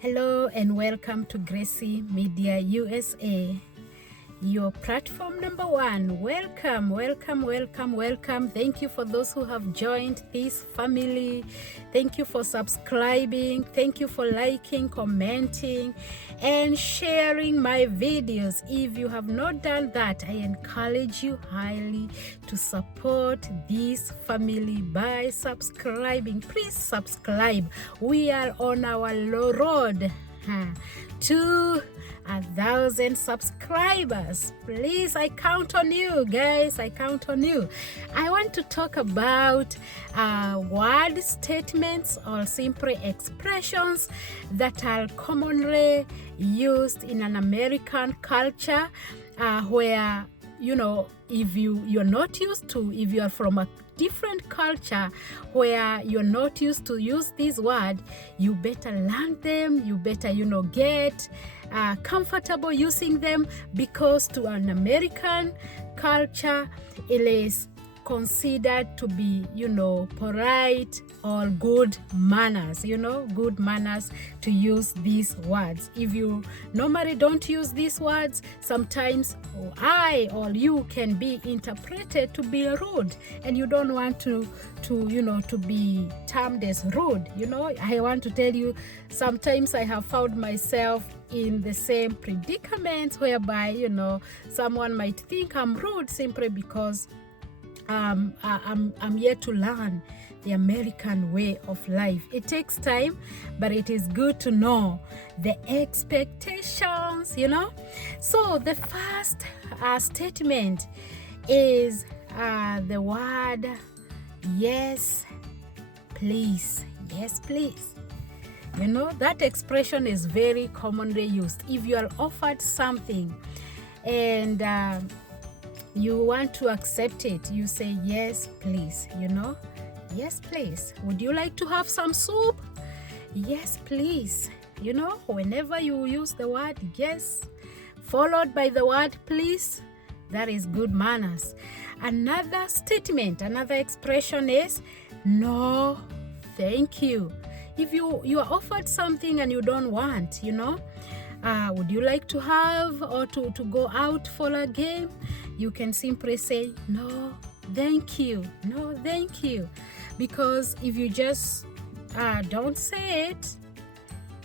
Hello and welcome to Gracie Media USA, your platform number one. Welcome, welcome, welcome, welcome. Thank you for those who have joined this family. Thank you for subscribing. Thank you for liking, commenting, and sharing my videos. If you have not done that, I encourage you highly to support this family by subscribing. Please subscribe. We are on our road to 1,000 subscribers. Please, I count on you guys. I count on you. I want to talk about word statements or simple expressions that are commonly used in an American culture where, you know, if you're not used to, if you are from a different culture where you're not used to use this word, you better learn them. You better, get comfortable using them, because to an American culture, it is considered to be, polite or good manners, good manners to use these words. If you normally don't use these words, sometimes I or you can be interpreted to be rude, and you don't want to be termed as rude. I want to tell you, sometimes I have found myself in the same predicament whereby, someone might think I'm rude simply because I'm yet to learn the American way of life. It takes time, but it is good to know the expectations, So the first statement is the word yes, please. Yes, please. That expression is very commonly used. If you are offered something and you want to accept it, you say yes, please. Yes, please. Would you like to have some soup? Yes, please. Whenever you use the word yes followed by the word please, that is good manners. Another statement, another expression is no, thank you. If you are offered something and you don't want, would you like to have or to go out for a game? You can simply say no, thank you. No, thank you. Because if you just don't say it,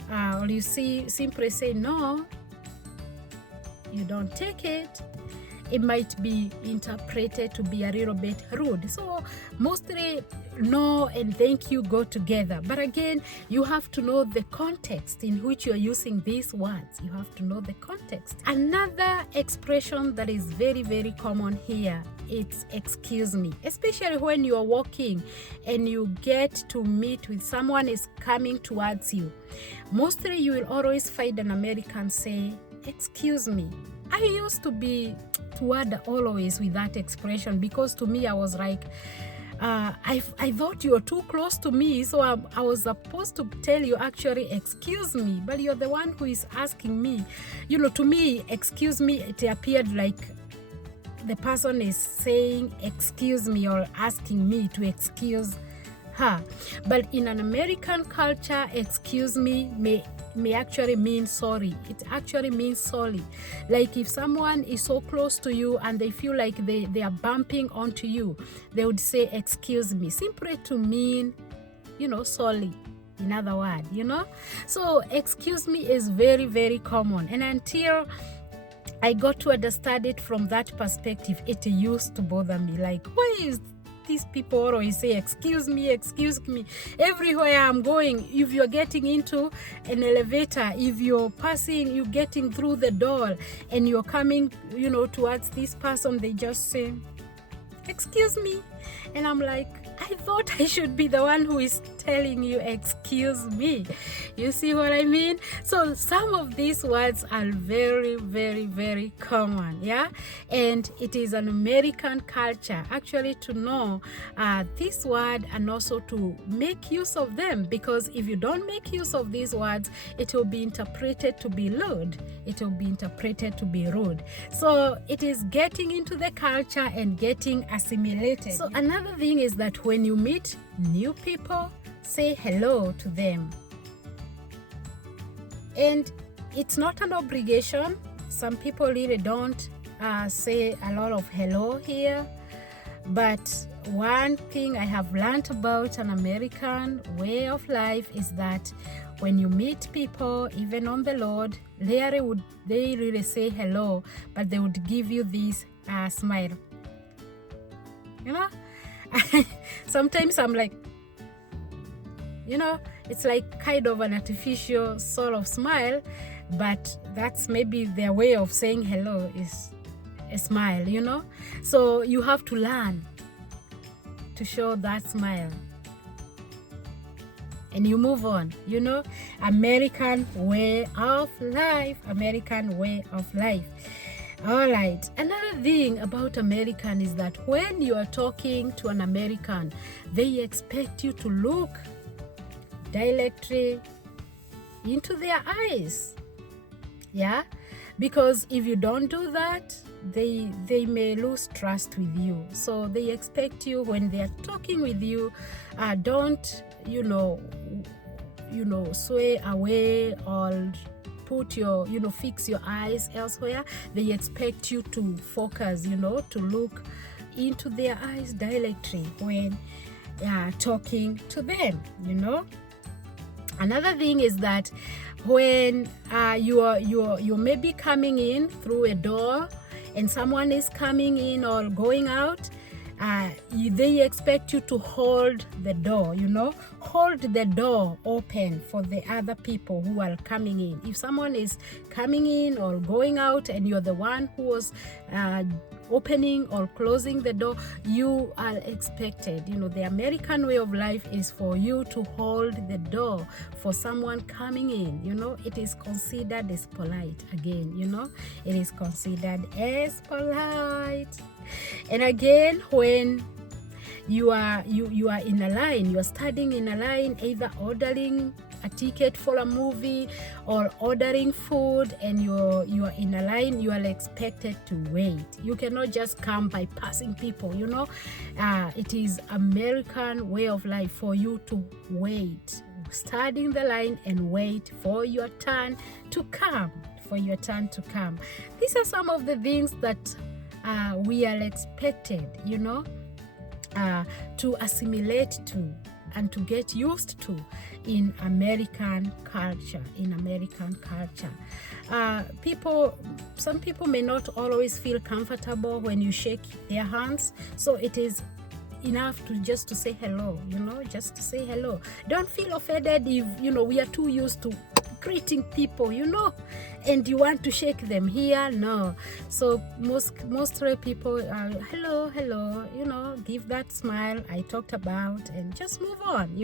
or you simply say no, you don't take it, it might be interpreted to be a little bit rude. So mostly no and thank you go together. But again, you have to know the context in which you're using these words. You have to know the context. Another expression that is very, very common here, it's excuse me. Especially when you are walking and you get to meet with someone is coming towards you. Mostly you will always find an American say, excuse me. I used to be toward always with that expression, because to me I was like, I thought you were too close to me, so I was supposed to tell you actually excuse me, but you're the one who is asking me. To me, excuse me, it appeared like the person is saying excuse me or asking me to excuse her. But in an American culture, excuse me may actually mean sorry. It actually means sorry. Like if someone is so close to you and they feel like they are bumping onto you, they would say excuse me, simply to mean, sorry. In other words, So excuse me is very, very common. And until I got to understand it from that perspective, it used to bother me. Like, why is these people always say excuse me everywhere I'm going? If you're getting into an elevator, if you're getting through the door and you're coming towards this person, they just say excuse me, and I'm like, I thought I should be the one who is telling you excuse me. You see what I mean? So some of these words are very, very, very common, yeah? And it is an American culture actually to know this word and also to make use of them, because if you don't make use of these words, it will be interpreted to be rude. It will be interpreted to be rude. So it is getting into the culture and getting assimilated. So another thing is that when you meet new people, say hello to them. And it's not an obligation. Some people really don't say a lot of hello here. But one thing I have learned about an American way of life is that when you meet people, even on the road, they really say hello, but they would give you this smile. You know, sometimes I'm like, you know, it's like kind of an artificial sort of smile, but that's maybe their way of saying hello is a smile, you know. So you have to learn to show that smile and you move on, you know. American way of life, American way of life. All right, another thing about American is that when you are talking to an American, they expect you to look directly into their eyes. Yeah, because if you don't do that, they may lose trust with you. So they expect you, when they are talking with you, don't sway away or put your fix your eyes elsewhere. They expect you to focus, to look into their eyes directly when talking to them. Another thing is that when you're maybe coming in through a door and someone is coming in or going out, they expect you to hold the door, hold the door open for the other people who are coming in. If someone is coming in or going out and you're the one who was opening or closing the door, you are expected. The American way of life is for you to hold the door for someone coming in. It is considered as polite. Again, it is considered as polite. And again, when you are in a line, you are standing in a line, either ordering a ticket for a movie or ordering food, and you are in a line, you are expected to wait. You cannot just come by passing people. It is American way of life for you to wait, stand in the line and wait for your turn to come. These are some of the things that we are expected, to assimilate to and to get used to in American culture. Some people may not always feel comfortable when you shake their hands, so it is enough to say hello, just to say hello. Don't feel offended if we are too used to greeting people, and you want to shake them here. No. So most people are hello, give that smile I talked about and just move on.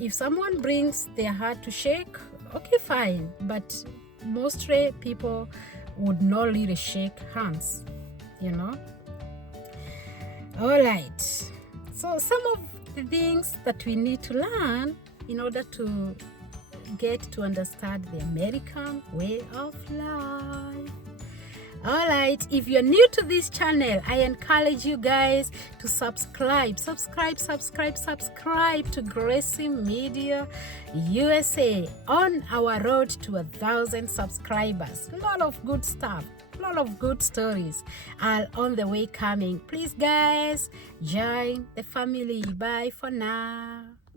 If someone brings their heart to shake, okay, fine, but most people would not really shake hands. All right, so some of the things that we need to learn in order to get to understand the American way of life. All right, if you're new to this channel, I encourage you guys to subscribe to Gracie Media USA on our road to 1,000 subscribers. A lot of good stuff, a lot of good stories are on the way coming. Please guys, join the family. Bye for now.